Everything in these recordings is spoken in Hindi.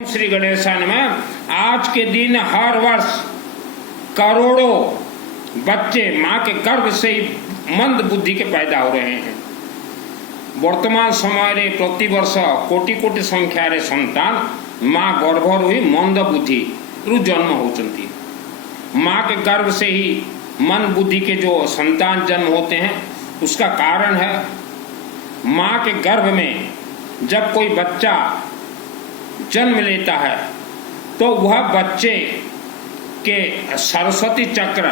श्री गणेशाय नमः। आज के दिन हर वर्ष करोड़ों बच्चे मां के गर्भ से ही मंद बुद्धि के पैदा हो रहे हैं। वर्तमान समय प्रतिवर्ष कोटि कोटि संख्यार संतान मां गर्भर हुई मंद बुद्धि जन्म होती। मां के गर्भ से ही मंद बुद्धि के जो संतान जन्म होते हैं उसका कारण है मां के गर्भ में जब कोई बच्चा जन्म लेता है तो वह बच्चे के सरस्वती चक्र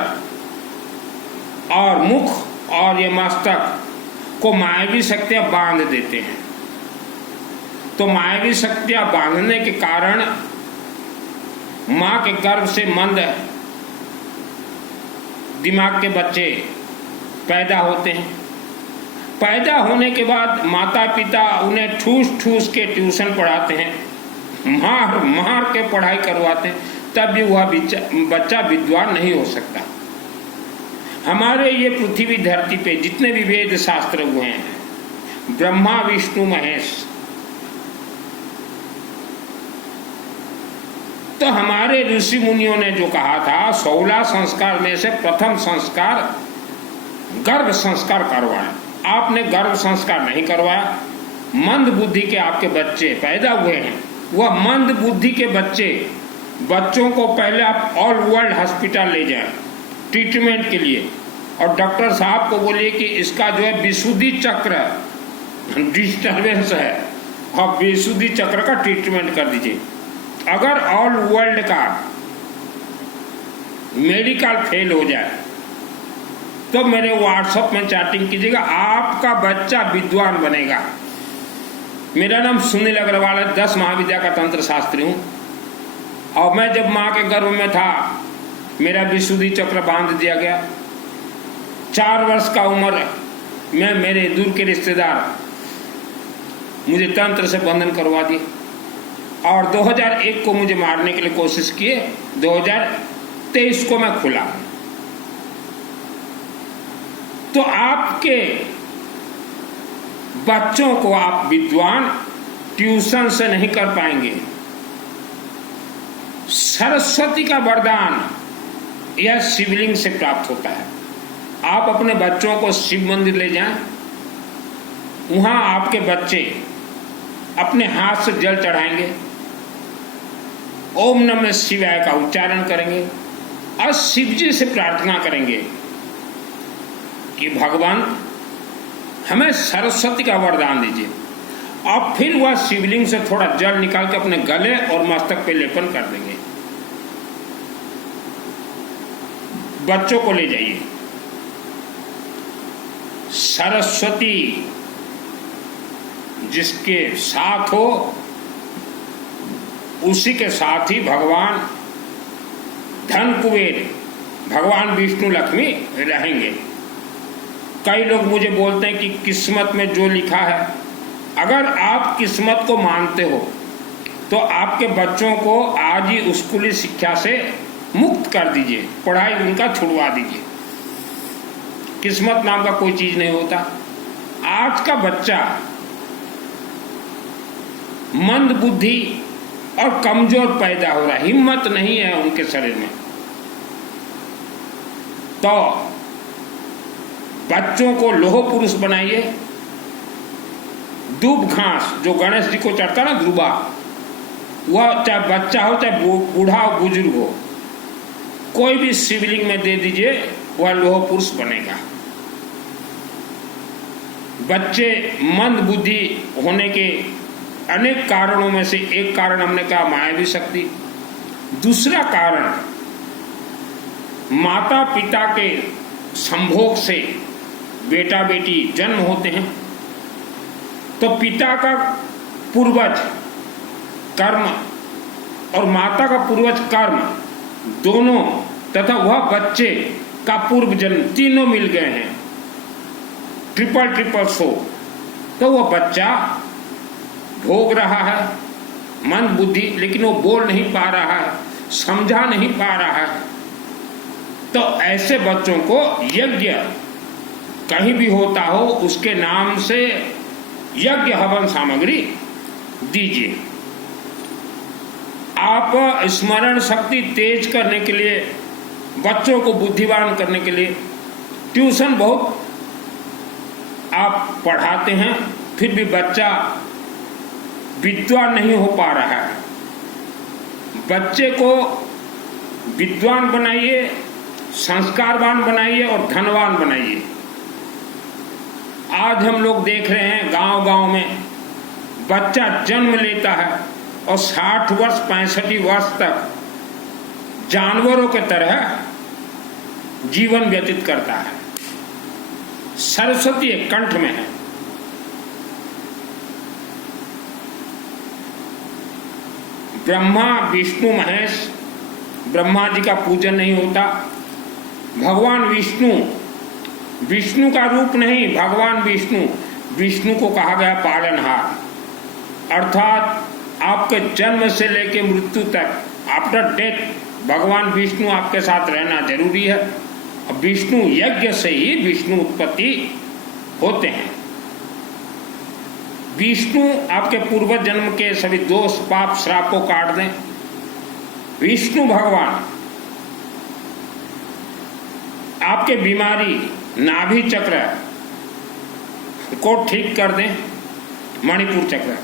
और मुख और ये मस्तक को मायावी शक्तियां बांध देते हैं। तो मायावी शक्तियां बांधने के कारण मां के गर्भ से मंद दिमाग के बच्चे पैदा होते हैं। पैदा होने के बाद माता पिता उन्हें ठूस ठूस के ट्यूशन पढ़ाते हैं, मार मार के पढ़ाई करवाते हैं, तब भी वह बच्चा विद्वान नहीं हो सकता। हमारे ये पृथ्वी धरती पे जितने भी वेद शास्त्र हुए हैं, ब्रह्मा विष्णु महेश, तो हमारे ऋषि मुनियों ने जो कहा था 16 संस्कार में से प्रथम संस्कार गर्भ संस्कार करवाया। आपने गर्भ संस्कार नहीं करवाया। मंद बुद्धि के आपके बच्चे पैदा हुए हैं, वह मंद बुद्धि के बच्चों को पहले आप ऑल वर्ल्ड हॉस्पिटल ले जाएं ट्रीटमेंट के लिए, और डॉक्टर साहब को बोलिए कि इसका जो है विशुद्धि चक्र डिस्टर्बेंस है और विशुद्धि चक्र का ट्रीटमेंट कर दीजिए। अगर ऑल वर्ल्ड का मेडिकल फेल हो जाए तो मेरे व्हाट्सएप में चैटिंग कीजिएगा, आपका बच्चा विद्वान बनेगा। मेरा नाम सुनील अग्रवाल है, 10 महाविद्या का तंत्र शास्त्री हूँ। और मैं जब माँ के गर्भ में था मेरा विशुद्धि चक्र बांध दिया गया। 4 वर्ष का उम्र में मेरे दूर के रिश्तेदार मुझे तंत्र से बंधन करवा दिए और 2001 को मुझे मारने के लिए कोशिश किए। 2023 को मैं खुला। तो आपके बच्चों को आप विद्वान ट्यूशन से नहीं कर पाएंगे। सरस्वती का वरदान यह शिवलिंग से प्राप्त होता है। आप अपने बच्चों को शिव मंदिर ले जाएं, वहां आपके बच्चे अपने हाथ से जल चढ़ाएंगे, ओम नमः शिवाय का उच्चारण करेंगे और शिव जी से प्रार्थना करेंगे कि भगवान हमें सरस्वती का वरदान दीजिए। और फिर वह शिवलिंग से थोड़ा जल निकाल के अपने गले और मस्तक पे लेपन कर देंगे। बच्चों को ले जाइए। सरस्वती जिसके साथ हो उसी के साथ ही भगवान धन कुबेर भगवान विष्णु लक्ष्मी रहेंगे। कई लोग मुझे बोलते हैं कि किस्मत में जो लिखा है, अगर आप किस्मत को मानते हो तो आपके बच्चों को आज ही स्कूली शिक्षा से मुक्त कर दीजिए, पढ़ाई उनका छुड़वा दीजिए। किस्मत नाम का कोई चीज नहीं होता। आज का बच्चा मंद बुद्धि और कमजोर पैदा हो रहा है, हिम्मत नहीं है उनके शरीर में। तो बच्चों को लोह पुरुष बनाइए। दूब घास जो गणेश जी को चढ़ता ना, ध्रुवा, वह चाहे बच्चा हो चाहे बूढ़ा हो बुजुर्ग हो, कोई भी शिवलिंग में दे दीजिए, वह लोह पुरुष बनेगा। बच्चे मंद बुद्धि होने के अनेक कारणों में से एक कारण हमने कहा मायावी शक्ति। दूसरा कारण माता पिता के संभोग से बेटा बेटी जन्म होते हैं। तो पिता का पूर्वज कर्म और माता का पूर्वज कर्म दोनों तथा वह बच्चे का पूर्व जन्म तीनों मिल गए हैं, ट्रिपल सो। तो वह बच्चा भोग रहा है मंद बुद्धि, लेकिन वो बोल नहीं पा रहा है, समझा नहीं पा रहा है। तो ऐसे बच्चों को यज्ञ कहीं भी होता हो उसके नाम से यज्ञ हवन सामग्री दीजिए। आप स्मरण शक्ति तेज करने के लिए, बच्चों को बुद्धिमान करने के लिए ट्यूशन बहुत आप पढ़ाते हैं, फिर भी बच्चा विद्वान नहीं हो पा रहा है। बच्चे को विद्वान बनाइए, संस्कारवान बनाइए और धनवान बनाइए। आज हम लोग देख रहे हैं गांव-गांव में बच्चा जन्म लेता है और 60 वर्ष 65 वर्ष तक जानवरों की तरह जीवन व्यतीत करता है। सरस्वती एक कंठ में है। ब्रह्मा विष्णु महेश, ब्रह्मा जी का पूजन नहीं होता। भगवान विष्णु, विष्णु का रूप नहीं, भगवान विष्णु, विष्णु को कहा गया पालनहार, अर्थात आपके जन्म से लेकर मृत्यु तक, आफ्टर डेथ भगवान विष्णु आपके साथ रहना जरूरी है। विष्णु यज्ञ से ही विष्णु उत्पत्ति होते हैं। विष्णु आपके पूर्व जन्म के सभी दोष पाप श्राप को काट दें। विष्णु भगवान आपके बीमारी नाभि चक्र को ठीक कर दें, मणिपुर चक्र।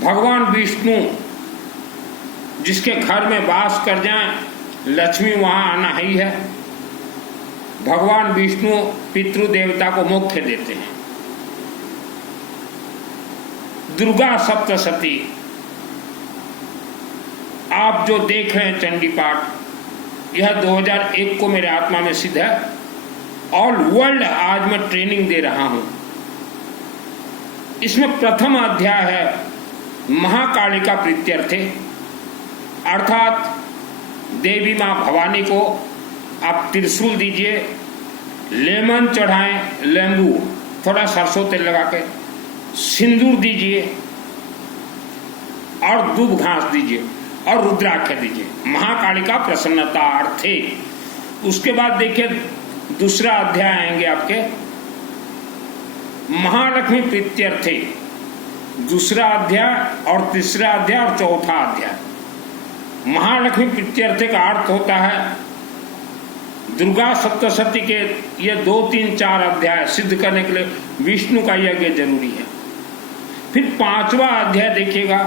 भगवान विष्णु जिसके घर में वास कर जाएं, लक्ष्मी वहां आना ही है। भगवान विष्णु पितृ देवता को मोक्ष देते हैं। दुर्गा सप्तशती आप जो देख रहे हैं चंडी पाठ, यह 2001 को मेरे आत्मा में सिद्ध है। ऑल वर्ल्ड आज मैं ट्रेनिंग दे रहा हूं। इसमें प्रथम अध्याय है महाकालिका प्रीत्यर्थे, अर्थात देवी मां भवानी को आप त्रिशूल दीजिए, लेमन चढ़ाएं, लेंबू थोड़ा सरसों तेल लगा के, सिंदूर दीजिए और दूब घास दीजिए और रुद्राक्ष दीजिए, महाकालिका प्रसन्नतार्थे। उसके बाद देखिए दूसरा अध्याय आएंगे आपके महालक्ष्मी प्रीत्यर्थे, दूसरा अध्याय और तीसरा अध्याय और चौथा अध्याय। महालक्ष्मी प्रीत्यर्थे का अर्थ होता है दुर्गा सप्तशती के ये 2, 3, 4 अध्याय सिद्ध करने के लिए विष्णु का यज्ञ जरूरी है। फिर 5वां अध्याय देखिएगा,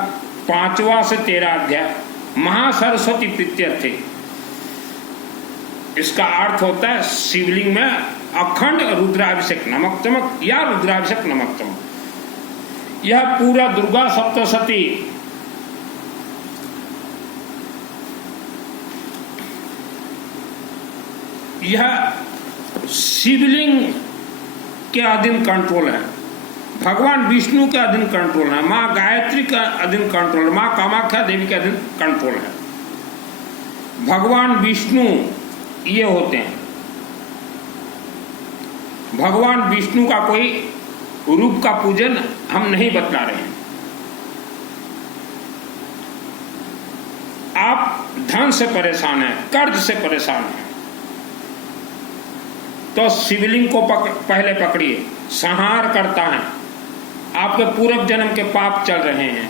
5वां से 13 अध्याय महासरस्वती प्रीत्यर्थे। इसका अर्थ होता है शिवलिंग में अखंड रुद्राभिषेक नमक चमक या रुद्राभिषेक नमक चमक। यह पूरा दुर्गा सप्तशती यह शिवलिंग के अधीन कंट्रोल है, भगवान विष्णु के अधीन कंट्रोल है, माँ गायत्री का अधीन कंट्रोल है, माँ कामाख्या देवी के अधीन कंट्रोल है। भगवान विष्णु ये होते हैं। भगवान विष्णु का कोई रूप का पूजन हम नहीं बतला रहे हैं। आप धन से परेशान हैं, कर्ज से परेशान हैं, तो शिवलिंग को पहले पकड़िए, संहार करता है। आपके पूर्व जन्म के पाप चल रहे हैं,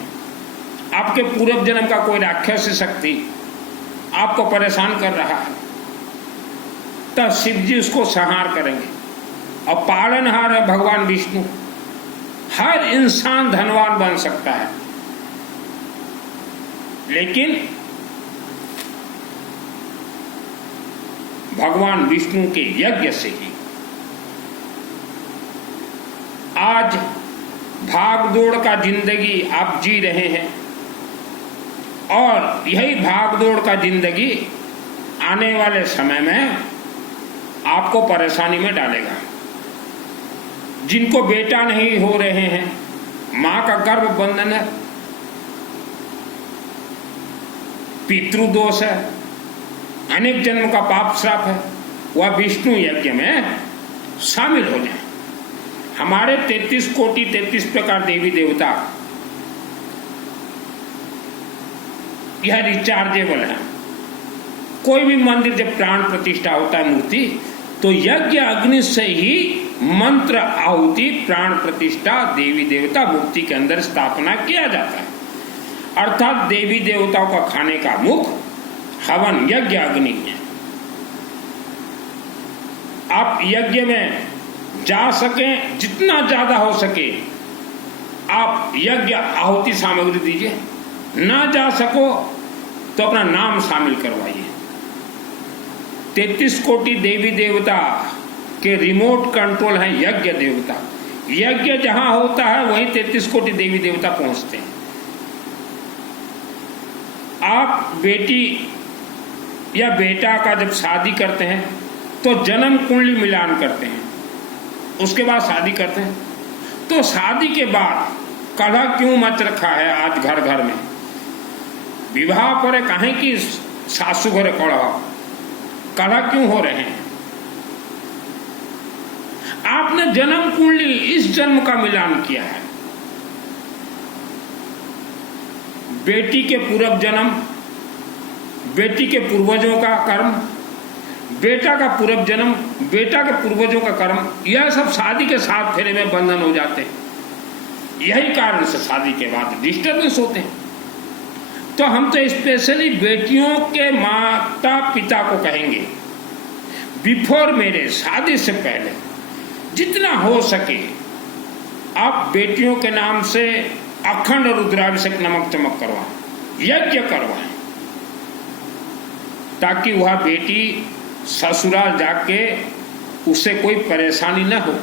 आपके पूर्व जन्म का कोई राक्षसी शक्ति आपको परेशान कर रहा है, तब शिव जी उसको संहार करेंगे। और पालनहार है भगवान विष्णु। हर इंसान धनवान बन सकता है, लेकिन भगवान विष्णु के यज्ञ से ही। आज भागदौड़ का जिंदगी आप जी रहे हैं और यही भागदौड़ का जिंदगी आने वाले समय में आपको परेशानी में डालेगा। जिनको बेटा नहीं हो रहे हैं, मां का गर्भ बंधन है, पितृदोष है, अनेक जन्म का पाप श्राप है, वह विष्णु यज्ञ में शामिल हो जाए। हमारे 33 कोटि 33 प्रकार देवी देवता यह रिचार्जेबल है। कोई भी मंदिर जब प्राण प्रतिष्ठा होता है मूर्ति, तो यज्ञ अग्नि से ही मंत्र आहुति प्राण प्रतिष्ठा देवी देवता मूर्ति के अंदर स्थापना किया जाता है। अर्थात देवी देवताओं का खाने का मुख हवन यज्ञ अग्नि है। आप यज्ञ में जा सकें, जितना ज्यादा हो सके आप यज्ञ आहुति सामग्री दीजिए, ना जा सको तो अपना नाम शामिल करवाइए। 33 कोटि देवी देवता के रिमोट कंट्रोल है यज्ञ देवता। यज्ञ जहां होता है वहीं 33 कोटि देवी देवता पहुंचते हैं। आप बेटी या बेटा का जब शादी करते हैं तो जन्म कुंडली मिलान करते हैं, उसके बाद शादी करते हैं। तो शादी के बाद कलह क्यों मच रखा है आज घर घर में? विवाह पर कहें कि सासू घरे कलह क्यों हो रहे हैं? आपने जन्म कुंडली इस जन्म का मिलान किया है। बेटी के पूर्व जन्म, बेटी के पूर्वजों का कर्म, बेटा का पूर्व जन्म, बेटा के पूर्वजों का कर्म, यह सब शादी के साथ फेरे में बंधन हो जाते हैं। यही कारण से शादी के बाद डिस्टर्बेंस होते हैं। तो हम तो स्पेशली बेटियों के माता पिता को कहेंगे, बिफोर मैरिज, शादी से पहले जितना हो सके आप बेटियों के नाम से अखंड रुद्राभिषेक नमक चमक करवाएं, यज्ञ करवाएं, ताकि वह बेटी ससुराल जाके उसे कोई परेशानी न हो।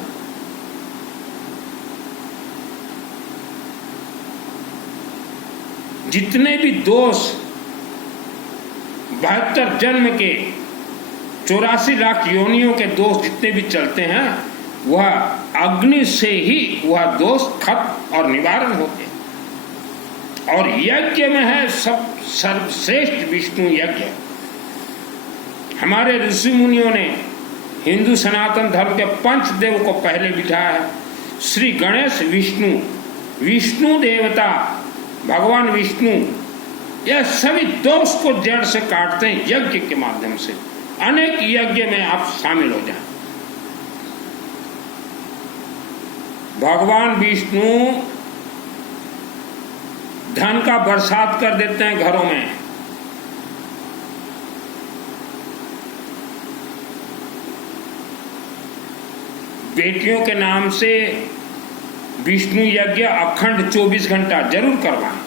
जितने भी दोष 72 जन्म के 84 लाख योनियों के दोष जितने भी चलते हैं, वह अग्नि से ही वह दोष खत्म और निवारण होते हैं। और यज्ञ में है सब सर्वश्रेष्ठ विष्णु यज्ञ। हमारे ऋषि मुनियों ने हिंदू सनातन धर्म के पंचदेव को पहले बिठाया है। श्री गणेश विष्णु, विष्णु देवता भगवान विष्णु, यह सभी दोष को जड़ से काटते हैं यज्ञ के माध्यम से। अनेक यज्ञ में आप शामिल हो जाएं। भगवान विष्णु धन का बरसात कर देते हैं घरों में। बेटियों के नाम से विष्णु यज्ञ अखंड 24 घंटा जरूर करवाएं।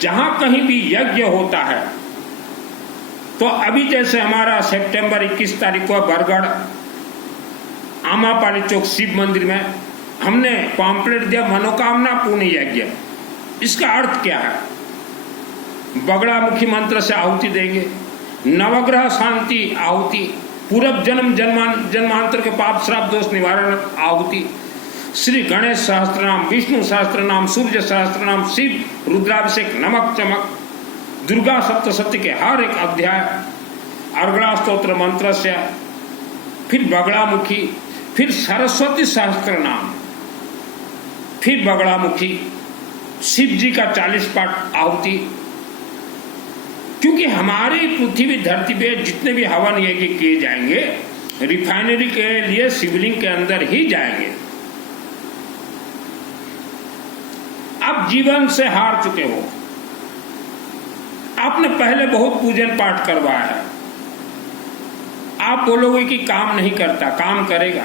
जहां कहीं भी यज्ञ होता है, तो अभी जैसे हमारा सितंबर 21 तारीख को बरगढ़ आमापाली चौक शिव मंदिर में हमने पॉम्पलेट दिया, मनोकामना पूर्ण यज्ञ। इसका अर्थ क्या है? बगड़ामुखी मंत्र से आहुति देंगे, नवग्रह शांति आहुति, पूर्व जन्म जन्मांतर के पाप श्राप दोष निवारण आहुति, श्री गणेश सहस्त्रनाम, विष्णु सहस्त्रनाम, सूर्य सहस्त्रनाम, शिव रुद्राभिषेक नमक चमक, दुर्गा सप्तशती के हर एक अध्याय, अर्गला स्तोत्र मंत्र से, फिर बगड़ामुखी, फिर सरस्वती सहस्त्रनाम, फिर बगड़ामुखी, शिव जी का 40 पाठ आहुति। क्योंकि हमारी पृथ्वी धरती पे जितने भी हवन यज्ञ किए जाएंगे, रिफाइनरी के लिए शिवलिंग के अंदर ही जाएंगे। आप जीवन से हार चुके हो, आपने पहले बहुत पूजन पाठ करवाया है। आप बोलोगे कि काम नहीं करता, काम करेगा।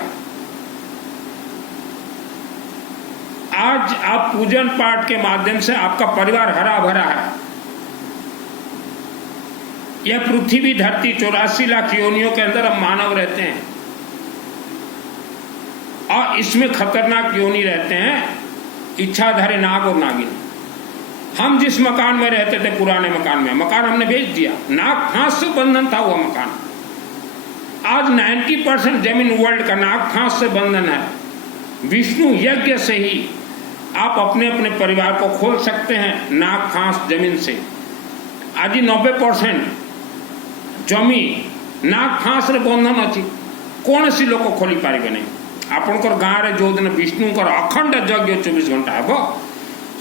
आज आप पूजन पाठ के माध्यम से आपका परिवार हरा भरा है। यह पृथ्वी धरती 84 लाख योनियों के अंदर हम मानव रहते हैं, और इसमें खतरनाक योनि रहते हैं इच्छाधारी नाग और नागिन। हम जिस मकान में रहते थे, पुराने मकान में, मकान हमने बेच दिया, नाग फांस से बंधन था वह मकान। आज 90% जमीन वर्ल्ड का नाग फांस से बंधन है। विष्णु यज्ञ से ही आप अपने अपने परिवार को खोल सकते हैं नाग फांस जमीन से। आज 90% जमी नाग फांस रे बंधन अच्छी, कौन सी लोग खोली पारे नहीं। आपनकर गाँव रे जो दिन विष्णुकर अखंड यज्ञ 24 घंटा हेबो,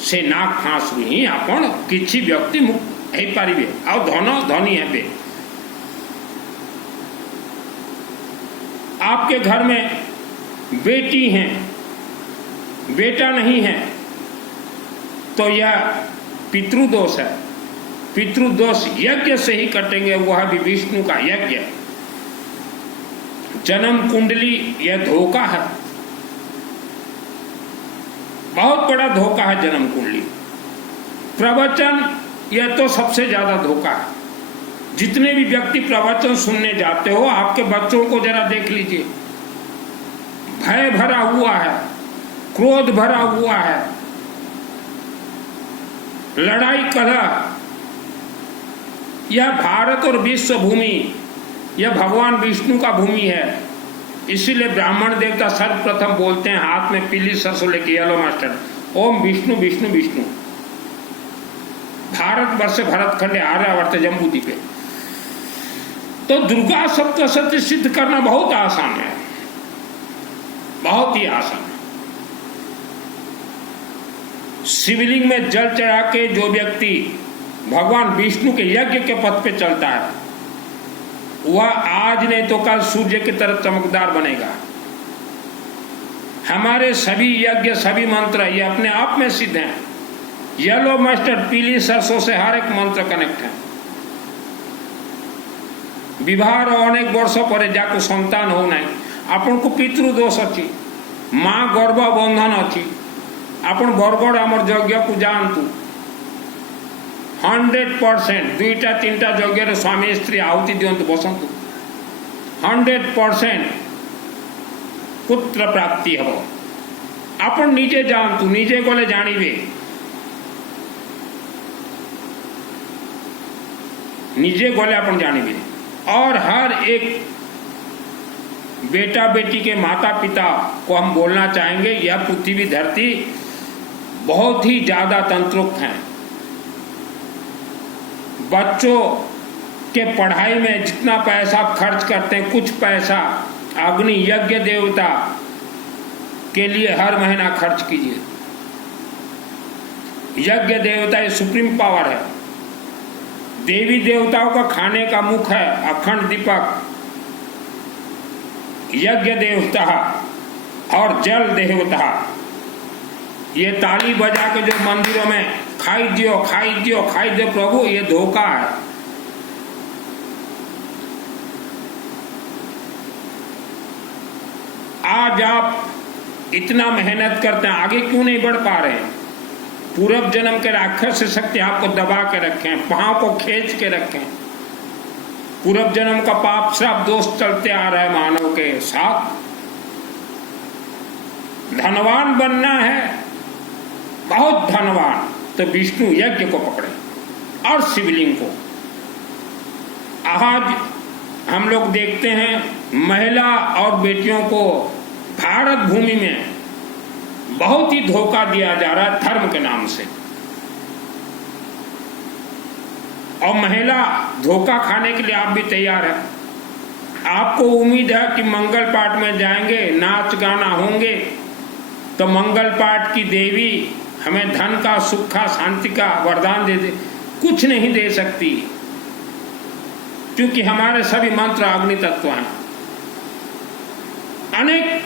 से नाग फांस ही आपन किछि व्यक्ति मुक्त हो पारिबे आ धन धनी हेबे। आपके घर में बेटी हैं, बेटा नहीं है, तो यह पितृदोष है, पितृदोष यज्ञ से ही कटेंगे, वह भी विष्णु का यज्ञ। जन्म कुंडली यह धोखा है, बहुत बड़ा धोखा है जन्म कुंडली। प्रवचन यह तो सबसे ज्यादा धोखा है। जितने भी व्यक्ति प्रवचन सुनने जाते हो, आपके बच्चों को जरा देख लीजिए, भय भरा हुआ है, क्रोध भरा हुआ है, लड़ाई कलह। यह भारत और विश्व भूमि, यह भगवान विष्णु का भूमि है। इसीलिए ब्राह्मण देवता सर्वप्रथम बोलते हैं, हाथ में पीली सरसों लेके, येलो मास्टर, ओम विष्णु विष्णु विष्णु। भारत वर्ष भरतखंड आर्यावर्त जम्बूद्वीपे। तो दुर्गा सप्तशती सिद्ध करना बहुत आसान है, बहुत ही आसान है। शिवलिंग में जल चढ़ा के जो व्यक्ति भगवान विष्णु के यज्ञ के पथ पे चलता है, वह आज नहीं तो कल सूर्य की तरह चमकदार बनेगा। हमारे सभी यज्ञ, सभी मंत्र ये अपने आप में सिद्ध हैं। येलो मस्टर्ड, पीली सरसों से हर एक मंत्र कनेक्ट है। विवाह अनेक वर्ष पर जाको संतान हो नहीं, आपन को पितृदोष अच्छी, माँ गर्भ बंधन अच्छी, आपन बरगड़ आमर यज्ञ को जानतु 100%। दुईटा तीनटा यज्ञ स्वामी स्त्री आहुति दियंतु बसंतु, 100% पुत्र प्राप्ति हम। आपन निजे जानतु, निजे गले जानिबे, निजे गले आपन जानिबे। और हर एक बेटा बेटी के माता पिता को हम बोलना चाहेंगे, यह पृथ्वी धरती बहुत ही ज्यादा तंत्रोक्त है। बच्चों के पढ़ाई में जितना पैसा खर्च करते हैं, कुछ पैसा अग्नि यज्ञ देवता के लिए हर महीना खर्च कीजिए। यज्ञ देवता ये सुप्रीम पावर है। देवी देवताओं का खाने का मुख है अखंड दीपक। यज्ञ देवता और जल देवता, ये ताली बजा के जो मंदिरों में खाई दियो खाई दियो खाई दियो, प्रभु ये धोखा है। आज आप इतना मेहनत करते हैं, आगे क्यों नहीं बढ़ पा रहे हैं? पूर्व जन्म के राक्षस से शक्ति आपको दबा के रखें, पांव को खींच के रखें। पूर्व जन्म का पाप श्राप दोष चलते आ रहा है मानव के साथ। धनवान बनना है, बहुत धनवान, तो विष्णु यज्ञ को पकड़े और शिवलिंग को। आज हम लोग देखते हैं महिला और बेटियों को भारत भूमि में बहुत ही धोखा दिया जा रहा है धर्म के नाम से। और महिला धोखा खाने के लिए आप भी तैयार हैं। आपको उम्मीद है कि मंगल पाठ में जाएंगे, नाच गाना होंगे, तो मंगल पाठ की देवी हमें धन का, सुख का, शांति का वरदान दे दे। कुछ नहीं दे सकती, क्योंकि हमारे सभी मंत्र अग्नि तत्व हैं। अनेक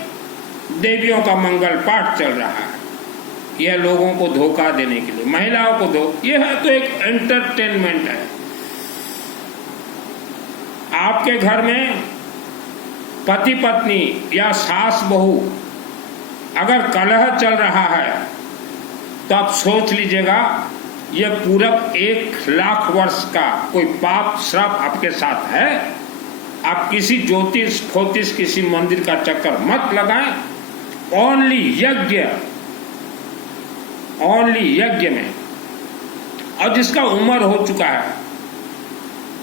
देवियों का मंगल पाठ चल रहा है, यह लोगों को धोखा देने के लिए, महिलाओं को यह है तो एक एंटरटेनमेंट है। आपके घर में पति पत्नी या सास बहू अगर कलह चल रहा है, तो आप सोच लीजिएगा यह पूरा 1,00,000 वर्ष का कोई पाप श्राप आपके साथ है। आप किसी ज्योतिष फोतिष किसी मंदिर का चक्कर मत लगाएं। ओनली यज्ञ में, और जिसका उम्र हो चुका है,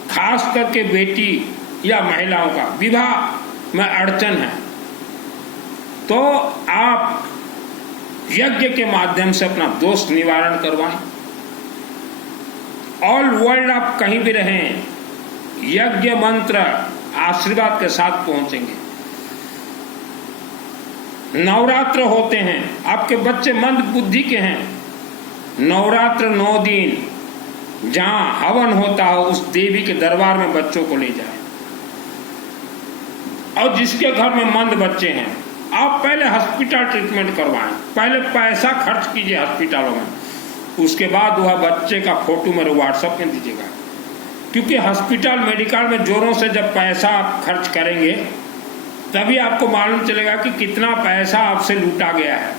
खास करके बेटी या महिलाओं का विवाह में अड़चन है, तो आप यज्ञ के माध्यम से अपना दोष निवारण करवाएं। ऑल वर्ल्ड आप कहीं भी रहें, यज्ञ मंत्र आशीर्वाद के साथ पहुंचेंगे। नवरात्र होते हैं, आपके बच्चे मंद बुद्धि के हैं, नवरात्र 9 दिन जहां हवन होता हो उस देवी के दरबार में बच्चों को ले जाए। और जिसके घर में मंद बच्चे हैं, आप पहले हॉस्पिटल ट्रीटमेंट करवाएं, पहले पैसा खर्च कीजिए हॉस्पिटलों में। उसके बाद वह बच्चे का फोटो मेरे व्हाट्सएप में दीजिएगा, क्योंकि हॉस्पिटल मेडिकल में जोरों से जब पैसा आप खर्च करेंगे तभी आपको मालूम चलेगा कि कितना पैसा आपसे लूटा गया है।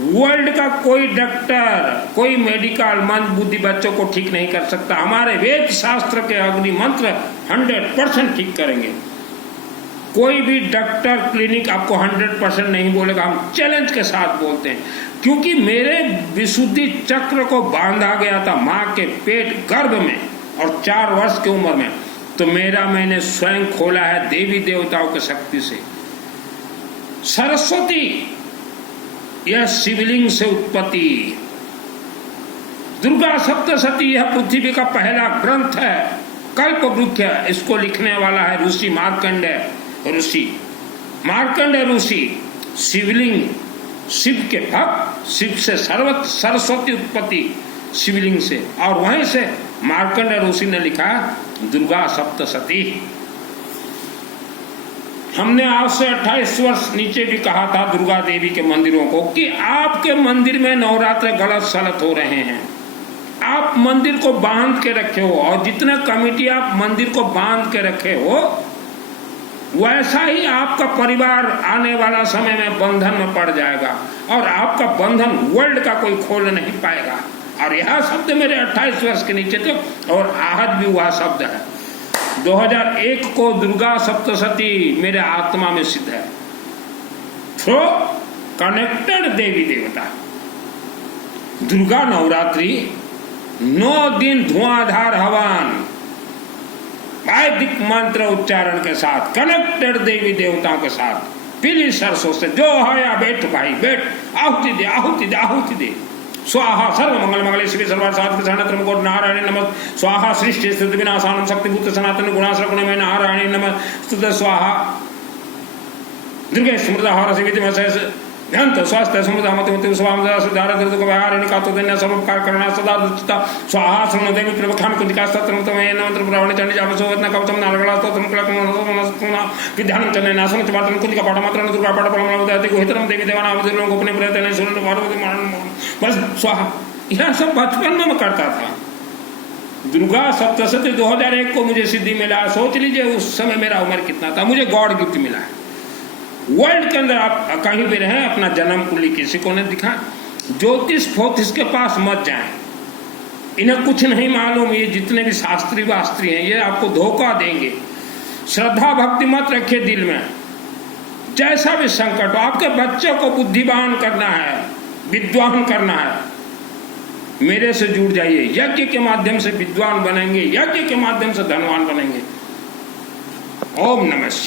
वर्ल्ड का कोई डॉक्टर, कोई मेडिकल मंद बुद्धि बच्चों को ठीक नहीं कर सकता। हमारे वेद शास्त्र के अग्नि मंत्र 100% ठीक करेंगे। कोई भी डॉक्टर क्लिनिक आपको 100% नहीं बोलेगा, हम चैलेंज के साथ बोलते हैं, क्योंकि मेरे विशुद्धि चक्र को बांधा गया था माँ के पेट गर्भ में और 4 वर्ष की उम्र में, तो मैंने स्वयं खोला है देवी देवताओं की शक्ति से। सरस्वती यह शिवलिंग से उत्पत्ति, दुर्गा सप्तशती यह पृथ्वी का पहला ग्रंथ है, कल्प वृक्ष है। इसको लिखने वाला है ऋषि मार्कंडेय ऋषि। शिवलिंग, शिव के भक्त, शिव से सरस्वती उत्पत्ति शिवलिंग से, और वहीं से मार्कंडेय ऋषि ने लिखा दुर्गा सप्तशती। हमने आज से 28 वर्ष नीचे भी कहा था दुर्गा देवी के मंदिरों को कि आपके मंदिर में नवरात्र गलत सलत हो रहे हैं। आप मंदिर को बांध के रखे हो, और जितना कमेटी आप मंदिर को बांध के रखे हो, वैसा ही आपका परिवार आने वाला समय में बंधन में पड़ जाएगा, और आपका बंधन वर्ल्ड का कोई खोल नहीं पाएगा। और यह शब्द मेरे 28 वर्ष के नीचे थे, और आज भी वह शब्द है। 2001 को दुर्गा सप्तशती मेरे आत्मा में सिद्ध है। थ्रो कनेक्टेड देवी देवता। दुर्गा नवरात्रि 9 दिन धुआंधार हवन, वैदिक मंत्र उच्चारण के साथ, कनेक्टेड देवी देवताओं के साथ, पीली सरसों से जो है बैठ भाई बैठ, आहुति दे आहुति दे आहुति दे। स्वाहा सर्व मंगल मंगले शिवे सर्वार्थ साधक कोट नारायण नमः स्वाहा सृष्टि स्थिति विनाशानम शक्तिभूत सनातन गुणाश्र गुणमय नारायण नमः स्तुत स्वाहा दुर्गे स्मृता हर सेवित मसैस ध्यान स्वास्थ्य समृद्ध मत मत स्वाम सुधार दुर्ग व्यवहार निकातो धन्य सर्वकार करना सदा दुचिता स्वाहा सुनो देवी प्रभखान कुंजिका सत्रम तमे नमंत्र ब्राह्मण चंडी जाप सोवतना कवचम नारगला स्तोत्रम कलकम मनसुना विद्यानं चन्नै नासन चमातन कुंजिका पाठ मात्र दुर्गा पाठ परम उदयति गोहितरम देवी देवाना अवधिलों गोपने प्रयत्न सुरन पार्वती मान बस स्वाहा। यह सब बचपन में मैं करता था। दुर्गा सप्तशती 2001 को मुझे सिद्धि मिला। सोच लीजिए उस समय मेरा उम्र कितना था। मुझे गॉड गिफ्ट मिला है। वर्ल्ड के अंदर आप कहीं भी रहें, अपना जन्म कुंडली किसी को नहीं दिखा, ज्योतिष फोतिष के पास मत जाएं, इन्हें कुछ नहीं मालूम। ये जितने भी शास्त्री वास्त्री हैं ये आपको धोखा देंगे। श्रद्धा भक्ति मत रखिए दिल में। जैसा भी संकट हो, आपके बच्चे को बुद्धिमान करना है, विद्वान करना है, मेरे से जुड़ जाइए। यज्ञ के माध्यम से विद्वान बनेंगे, यज्ञ के माध्यम से धनवान बनेंगे। ओम नमः।